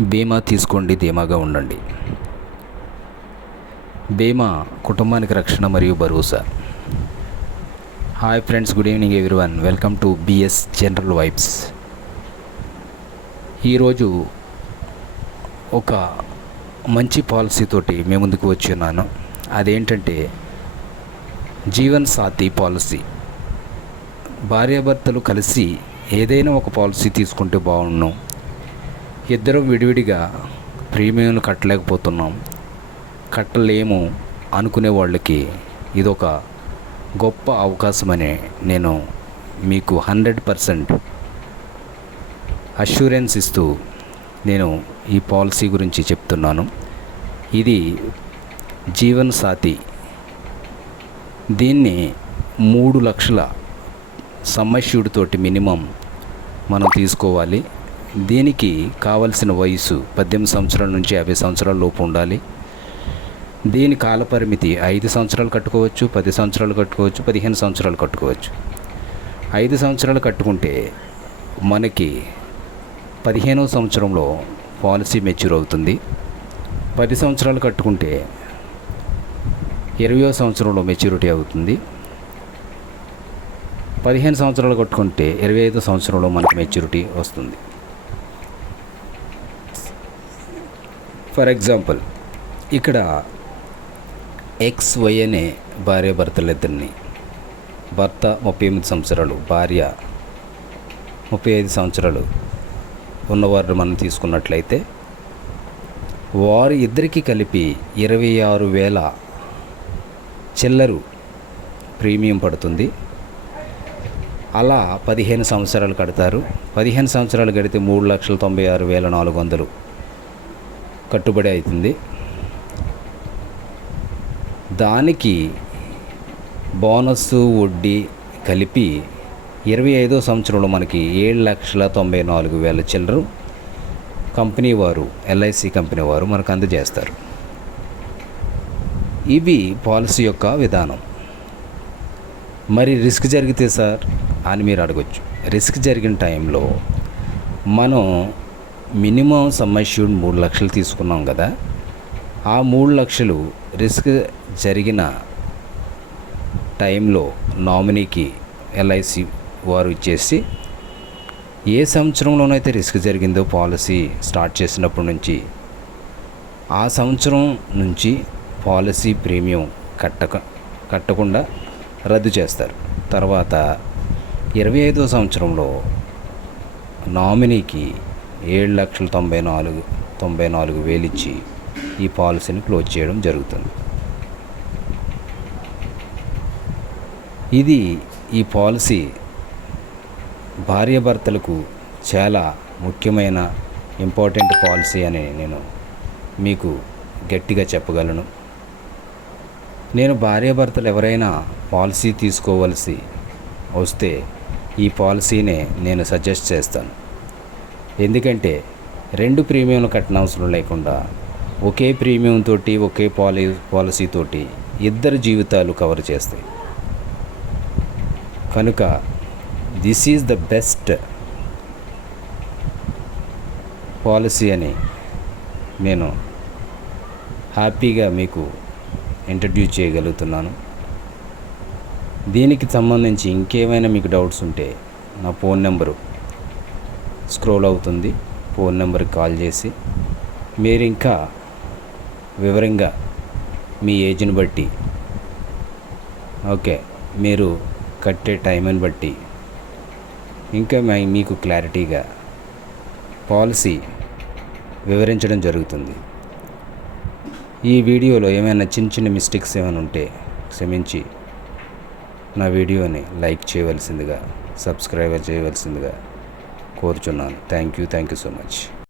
బీమా తీసుకోండి, ధీమాగా ఉండండి. బీమా కుటుంబానికి రక్షణ మరియు భరోసా. Hi friends, good evening everyone. Welcome to BS general vibes. ఈరోజు ఒక మంచి పాలసీ తోటి మేము ముందుకు వచ్చి ఉన్నాను. అదేంటంటే జీవన్ సాథీ పాలసీ. భార్యాభర్తలు కలిసి ఏదైనా ఒక పాలసీ తీసుకుంటే బాగుండు. ఇద్దరం విడివిడిగా ప్రీమియంలు కట్టలేము అనుకునే వాళ్ళకి ఇదొక గొప్ప అవకాశమని నేను మీకు 100% అష్యూరెన్స్ ఇస్తూ నేను ఈ పాలసీ గురించి చెప్తున్నాను. ఇది జీవన్ సాథీ. దీన్ని 3 లక్షల సమ్ తోటి మినిమం మనం తీసుకోవాలి. దీనికి కావలసిన వయసు 18 సంవత్సరాల నుంచి 50 సంవత్సరాల లోపు ఉండాలి. దీని కాలపరిమితి 5 సంవత్సరాలు కట్టుకోవచ్చు, 10 సంవత్సరాలు కట్టుకోవచ్చు, 15 సంవత్సరాలు కట్టుకోవచ్చు. 5 సంవత్సరాలు కట్టుకుంటే మనకి 15వ సంవత్సరంలో పాలసీ మెచ్యూర్ అవుతుంది. 10 సంవత్సరాలు కట్టుకుంటే 20వ సంవత్సరంలో మెచ్యూరిటీ అవుతుంది. 15 సంవత్సరాలు కట్టుకుంటే 25వ సంవత్సరంలో మనకి మెచ్యూరిటీ వస్తుంది. ఫర్ ఎగ్జాంపుల్, ఇక్కడ XY అనే భార్యాభర్తలిద్దరిని, భర్త 38 సంవత్సరాలు, భార్య 35 సంవత్సరాలు ఉన్నవారు మనం తీసుకున్నట్లయితే వారి ఇద్దరికి కలిపి 26,000 చిల్లరు ప్రీమియం పడుతుంది. అలా 15 సంవత్సరాలు కడతారు. 15 సంవత్సరాలు కడితే 3,96,400 కట్టుబడి అవుతుంది. దానికి బోనస్ వడ్డీ కలిపి 25వ సంవత్సరంలో మనకి 7,94,000 చిల్లరు కంపెనీ వారు, LIC కంపెనీ వారు మనకు అందజేస్తారు. ఇవి పాలసీ యొక్క విధానం. మరి రిస్క్ జరిగితే సార్ అని మీరు అడగచ్చు. రిస్క్ జరిగిన టైంలో మనం మినిమం సమ్ అష్యూర్డ్ 3 లక్షలు తీసుకున్నాం కదా, ఆ 3 లక్షలు రిస్క్ జరిగిన టైంలో నామినీకి LIC వారు ఇచ్చేసి, ఏ సంవత్సరంలోనైతే రిస్క్ జరిగిందో పాలసీ స్టార్ట్ చేసినప్పటి నుంచి ఆ సంవత్సరం నుంచి పాలసీ ప్రీమియం కట్టకుండా రద్దు చేస్తారు. తర్వాత 25వ సంవత్సరంలో నామినీకి 7,94,000 ఇచ్చి ఈ పాలసీని క్లోజ్ చేయడం జరుగుతుంది. ఇది ఈ పాలసీ భార్యాభర్తలకు చాలా ముఖ్యమైన ఇంపార్టెంట్ పాలసీ అని నేను మీకు గట్టిగా చెప్పగలను. నేను భార్యాభర్తలు ఎవరైనా పాలసీ తీసుకోవలసి వస్తే ఈ పాలసీనే నేను సజెస్ట్ చేస్తాను. ఎందుకంటే 2 ప్రీమియంలు కట్టనవసరం లేకుండా ఒకే ప్రీమియం తోటి, ఒకే పాలసీ తోటి ఇద్దరు జీవితాలు కవర్ చేస్తాయి. కనుక this is the best policy అని నేను హ్యాపీగా మీకు ఇంట్రడ్యూస్ చేయగలుగుతున్నాను. దీనికి సంబంధించి ఇంకేమైనా మీకు డౌట్స్ ఉంటే నా ఫోన్ నెంబరు స్క్రోల్ అవుతుంది. ఫోన్ నెంబర్కి కాల్ చేసి మీరు ఇంకా వివరంగా మీ ఏజ్ని బట్టి, మీరు కట్టే టైంని బట్టి ఇంకా మీకు క్లారిటీగా పాలసీ వివరించడం జరుగుతుంది. ఈ వీడియోలో ఏమైనా చిన్న మిస్టేక్స్ ఏమైనా ఉంటే క్షమించి నా వీడియోని లైక్ చేయవలసిందిగా, సబ్స్క్రైబ్ చేయవలసిందిగా కోరుచున్నాను. Thank you so much.